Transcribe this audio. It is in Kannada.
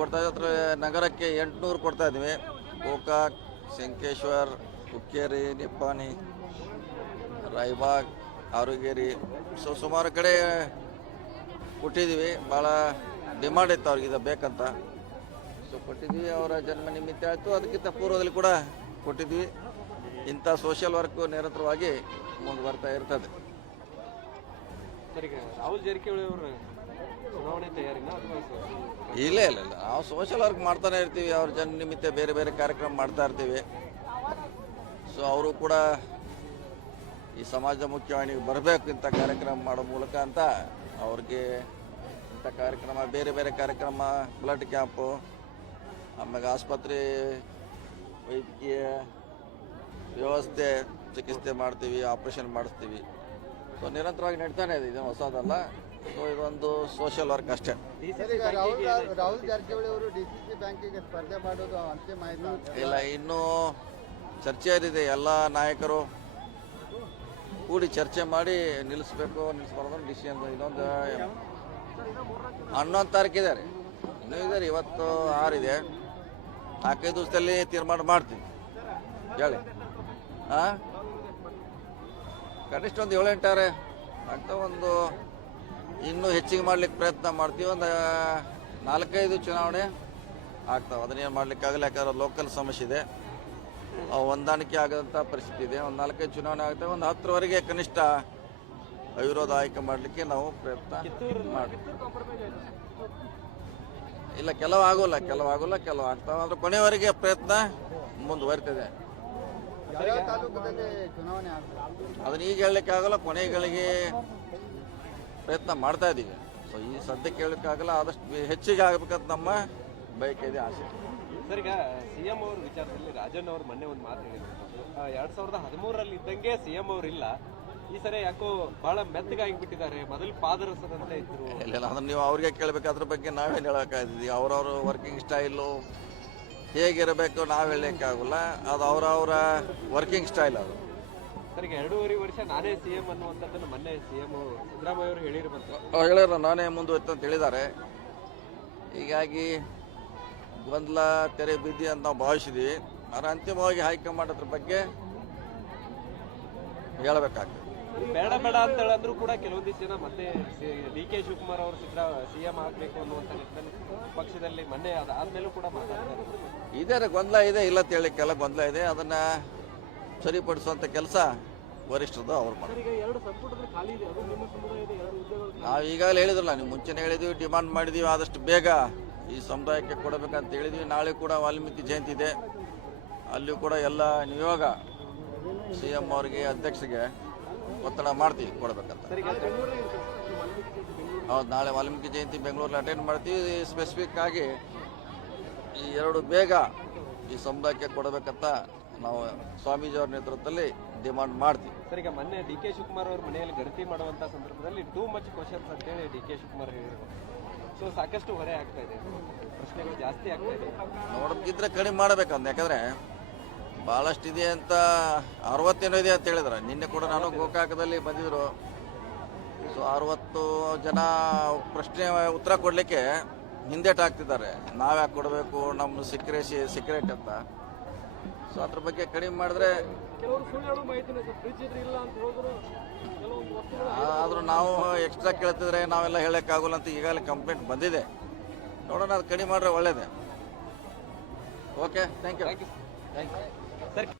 ಕೊಡ್ತಾ ಇದ್ರೆ ನಗರಕ್ಕೆ 800 ಕೊಡ್ತಾ ಇದ್ವಿ. ಗೋಕಾಕ್, ಶಂಕೇಶ್ವರ್, ಹುಕ್ಕೇರಿ, ನಿಪ್ಪಾಣಿ, ರಾಯಬಾಗ್, ಆರುಗೇರಿ, ಸುಮಾರು ಕಡೆ ಕೊಟ್ಟಿದ್ದೀವಿ. ಭಾಳ ಡಿಮಾಂಡ್ ಇತ್ತು ಅವ್ರಿಗೆ ಇದು ಬೇಕಂತ. ಕೊಟ್ಟಿದ್ವಿ. ಅವರ ಜನ್ಮ ನಿಮಿತ್ತ ಆಯಿತು. ಅದಕ್ಕಿಂತ ಪೂರ್ವದಲ್ಲಿ ಕೂಡ ಕೊಟ್ಟಿದ್ವಿ. ಇಂಥ ಸೋಷಿಯಲ್ ವರ್ಕು ನಿರಂತರವಾಗಿ ಮುಂದುವರ್ತಾ ಇರ್ತದೆ. ರಾಹುಲ್ ಜಾರಕಿಹೊಳಿ ಅವರು ಚುನಾವಣೆ ತಯಾರಿನ ಇಲ್ಲ ನಾವು ಸೋಷಿಯಲ್ ವರ್ಕ್ ಮಾಡ್ತಾನೆ ಇರ್ತೀವಿ. ಅವ್ರ ಜನ ನಿಮಿತ್ತ ಬೇರೆ ಬೇರೆ ಕಾರ್ಯಕ್ರಮ ಮಾಡ್ತಾ ಇರ್ತೀವಿ. ಸೊ ಅವರು ಕೂಡ ಈ ಸಮಾಜ ಮುಖ್ಯವಾಹಿನಿಗೆ ಬರಬೇಕು ಇಂಥ ಕಾರ್ಯಕ್ರಮ ಮಾಡೋ ಮೂಲಕ ಅಂತ ಅವ್ರಿಗೆ ಇಂಥ ಕಾರ್ಯಕ್ರಮ ಬೇರೆ ಬೇರೆ ಕಾರ್ಯಕ್ರಮ, ಬ್ಲಡ್ ಕ್ಯಾಂಪು, ಆಮೇಲೆ ಆಸ್ಪತ್ರೆ ವೈದ್ಯಕೀಯ ವ್ಯವಸ್ಥೆ, ಚಿಕಿತ್ಸೆ ಮಾಡ್ತೀವಿ, ಆಪ್ರೇಷನ್ ಮಾಡಿಸ್ತೀವಿ. ಸೊ ನಿರಂತರವಾಗಿ ನಡೀತಾನೆ ಇದೆ, ಇದು ಹೊಸದಲ್ಲ. ಸೊ ಇದೊಂದು ಸೋಷಿಯಲ್ ವರ್ಕ್ ಅಷ್ಟೇ. ರಾಹುಲ್ ಜಾರಕಿಹೊಳಿ ಅವರು ಡಿಸಿಸಿ ಬ್ಯಾಂಕಿಗೆ ಸ್ಪರ್ಧೆ ಮಾಡೋದು ಅಂತಿಮ ಆಯ್ತಾ? ಇಲ್ಲ, ಇನ್ನೂ ಚರ್ಚೆ ಇದೆ. ಎಲ್ಲ ನಾಯಕರು ಕೂಡಿ ಚರ್ಚೆ ಮಾಡಿ ನಿಲ್ಲಿಸ್ಬಾರ್ದು ಡಿಸಿಷನ್. ಇನ್ನೊಂದು 11 ತಾರೀಕು ಇದೆ ರೀ, ಇನ್ನೂ ಇದೆ ರೀ. ಇವತ್ತು 6 ಇದೆ. 4-5 ದಿವಸದಲ್ಲಿ ತೀರ್ಮಾನ ಮಾಡ್ತೀವಿ. ಹೇಳಿ. ಹಾಂ, ಕನಿಷ್ಠ ಒಂದು 7-8 ಅಂತ ಒಂದು ಇನ್ನೂ ಹೆಚ್ಚಿಗೆ ಮಾಡ್ಲಿಕ್ಕೆ ಪ್ರಯತ್ನ ಮಾಡ್ತೀವಿ. ಒಂದು 4-5 ಚುನಾವಣೆ ಆಗ್ತಾವೆ. ಅದನ್ನೇನು ಮಾಡ್ಲಿಕ್ಕಾಗಲ್ಲ, ಯಾಕಂದ್ರೆ ಲೋಕಲ್ ಸಮಸ್ಯೆ ಇದೆ, ಹೊಂದಾಣಿಕೆ ಆಗದಂಥ ಪರಿಸ್ಥಿತಿ ಇದೆ. ಒಂದು 4-5 ಚುನಾವಣೆ ಆಗ್ತವೆ. ಒಂದು 10ರವರೆಗೆ ಕನಿಷ್ಠ ಅವಿರೋಧ ಆಯ್ಕೆ ಮಾಡಲಿಕ್ಕೆ ನಾವು ಪ್ರಯತ್ನ ಮಾಡ್ತೀವಿ. ಇಲ್ಲ, ಕೆಲವು ಆಗೋಲ್ಲ, ಕೆಲವು ಆಗ್ತಾವೆ. ಆದರೆ ಕೊನೆಯವರೆಗೆ ಪ್ರಯತ್ನ ಮುಂದುವರಿತದೆ. ಅದನ್ನ ಈಗ ಹೇಳಲಿಕ್ಕೆ ಆಗಲ್ಲ, ಕೊನೆಗಳಿಗೆ ಪ್ರಯತ್ನ ಮಾಡ್ತಾ ಇದ್ದೀವಿ. ಸೊ ಈ ಸದ್ಯಕ್ಕೆ ಹೇಳಲಿಕ್ಕಾಗಲ್ಲ, ಆದಷ್ಟು ಹೆಚ್ಚಿಗೆ ಆಗಬೇಕಂತ ನಮ್ಮ ಬಯಕೆ ಇದೆ, ಆಸೆ. ಸರ್, ಈಗ ಸಿಎಂ ಅವ್ರ ವಿಚಾರದಲ್ಲಿ ರಾಜಣ್ಣ ಅವರು ಮೊನ್ನೆ ಒಂದು ಮಾತು ಹೇಳಿದ್ರು. 2013ರಲ್ಲಿ ಇದ್ದಂಗೆ ಸಿಎಂ ಅವರು ಇಲ್ಲ, ಈ ಸರಿ ಯಾಕೋ ಬಹಳ ಮೆತ್ತಗಾಗಿಬಿಟ್ಟಿದ್ದಾರೆ, ಮೊದಲು ಪಾದರಸದಂತೆ ಇದ್ರು. ಇಲ್ಲ, ಅದನ್ನ ನೀವು ಅವ್ರಿಗೆ ಕೇಳಬೇಕು. ಅದ್ರ ಬಗ್ಗೆ ನಾವೇನು ಹೇಳೋಕ್ಕಾಗ್ತದೆ? ಅವ್ರವ್ರ ವರ್ಕಿಂಗ್ ಸ್ಟೈಲು ಹೇಗಿರಬೇಕು ನಾವು ಹೇಳಲಿಕ್ಕಾಗಲ್ಲ. ಅದು ಅವರವರ ವರ್ಕಿಂಗ್ ಸ್ಟೈಲ್. ಅದು ಸರ್, ಈಗ 2.5 ವರ್ಷ ನಾನೇ ಸಿಎಂ ಅನ್ನುವಂಥದ್ದನ್ನು ಮೊನ್ನೆ ಸಿಎಂ ಸಿದ್ದರಾಮಯ್ಯ ಅವರು ಹೇಳಿರುವಂತೆ ಹೇಳಿರ ನಾನೇ ಮುಂದುವರಿತು ಅಂತ ಹೇಳಿದ್ದಾರೆ. ಹೀಗಾಗಿ ಗೊಂದಲ ತೆರೆ ಬಿದ್ದಿ ಅಂತ ನಾವು ಭಾವಿಸಿದ್ವಿ. ಆದರೆ ಅಂತಿಮವಾಗಿ ಹೈಕಮಾಂಡ್ ಅದ್ರ ಬಗ್ಗೆ ಹೇಳಬೇಕಾಗ್ತದೆ. ಬೇಡ ಅಂತ ಹೇಳಂದ್ರೂ ಕೂಡ ಕೆಲವೊಂದಿಷ್ಟು ಜನ ಮತ್ತೆ ಡಿ.ಕೆ. ಶಿವಕುಮಾರ್ ಅವರು ಸಿಎಂ ಆಗಬೇಕು ಅನ್ನುವಂಥ ನಿಟ್ಟಿನಲ್ಲಿ ಪಕ್ಷದಲ್ಲಿ ಮೊನ್ನೆ ಅದಾದ್ಮೇಲೂ ಕೂಡ ಮಾತಾಡ್ತಾರೆ. ಇದೇ ಗೊಂದಲ ಇದೆ, ಇಲ್ಲ ಹೇಳಲಿಕ್ಕೆಲ್ಲ ಗೊಂದಲ ಇದೆ. ಅದನ್ನ ಸರಿಪಡಿಸುವಂಥ ಕೆಲಸ ವರಿಷ್ಠರು ಅವ್ರು ಮಾಡ್ತಾರೆ. ನಾವು ಈಗಾಗಲೇ ಹೇಳಿದ್ರಲ್ಲ, ನೀವು ಮುಂಚೆನೇ ಹೇಳಿದ್ವಿ, ಡಿಮಾಂಡ್ ಮಾಡಿದ್ವಿ, ಆದಷ್ಟು ಬೇಗ ಈ ಸಮುದಾಯಕ್ಕೆ ಕೊಡಬೇಕಂತ ಹೇಳಿದ್ವಿ. ನಾಳೆ ಕೂಡ ವಾಲ್ಮೀಕಿ ಜಯಂತಿ ಇದೆ, ಅಲ್ಲಿಯೂ ಕೂಡ ಎಲ್ಲ ನಿಯೋಗ ಸಿಎಂ ಅವರಿಗೆ, ಅಧ್ಯಕ್ಷರಿಗೆ ಒತ್ತಡ ಮಾಡ್ತೀವಿ ಕೊಡಬೇಕಂತ. ಹೌದು, ನಾಳೆ ವಾಲ್ಮೀಕಿ ಜಯಂತಿ ಬೆಂಗಳೂರಲ್ಲಿ ಅಟೆಂಡ್ ಮಾಡ್ತೀವಿ. ಸ್ಪೆಸಿಫಿಕ್ ಆಗಿ ಈ 2 ಬೇಗ ಈ ಸಮುದಾಯಕ್ಕೆ ಕೊಡಬೇಕಂತ ನಾವು ಸ್ವಾಮೀಜಿಯವ್ರ ನೇತೃತ್ವದಲ್ಲಿ ಡಿಮಾಂಡ್ ಮಾಡ್ತೀವಿ. ಸರ್, ಈಗ ಮೊನ್ನೆ ಡಿ.ಕೆ. ಶಿವಕುಮಾರ್ ಅವ್ರ ಮನೆಯಲ್ಲಿ ಗಣತಿ ಮಾಡುವಂಥ ಸಂದರ್ಭದಲ್ಲಿ ಟೂ ಮಚ್ ಕ್ವಶನ್ಸ್ ಅಂತೇಳಿ ಡಿ.ಕೆ. ಶಿವಕುಮಾರ್ ಹೇಳಿದ್ರು. ಸೊ ಸಾಕಷ್ಟು ಹೊರೆ ಆಗ್ತಾ ಇದೆ, ಪ್ರಶ್ನೆಗಳು ಜಾಸ್ತಿ ಆಗ್ತಾ ಇದೆ. ನೋಡೋದಿದ್ರೆ ಕಡಿಮೆ ಮಾಡಬೇಕಂತ, ಯಾಕಂದರೆ ಭಾಳಷ್ಟು ಇದೆ ಅಂತ 60 ಇದೆ ಅಂತ ಹೇಳಿದ್ರು. ನಿನ್ನೆ ಕೂಡ ನಾನು ಗೋಕಾಕದಲ್ಲಿ ಬಂದಿದ್ರು. ಸೊ 60 ಜನ ಪ್ರಶ್ನೆ ಉತ್ತರ ಕೊಡಲಿಕ್ಕೆ ಹಿಂದೇಟಾಗ್ತಿದ್ದಾರೆ. ನಾವ್ಯಾಕೆ ಕೊಡಬೇಕು, ನಮ್ಮ ಸೀಕ್ರೆಟ್ ಅಂತ. ಸೊ ಅದ್ರ ಬಗ್ಗೆ ಕಡಿಮೆ ಮಾಡಿದ್ರೆ, ಆದರೂ ನಾವು ಎಕ್ಸ್ಟ್ರಾ ಕೇಳ್ತಿದ್ರೆ ನಾವೆಲ್ಲ ಹೇಳೋಕ್ಕಾಗಲ್ಲ ಅಂತ ಈಗಾಗಲೇ ಕಂಪ್ಲೇಂಟ್ ಬಂದಿದೆ. ನೋಡೋಣ, ಅದು ಕಡಿಮೆ ಮಾಡಿದ್ರೆ ಒಳ್ಳೇದೇ. Okay, thank you. ಸರ್.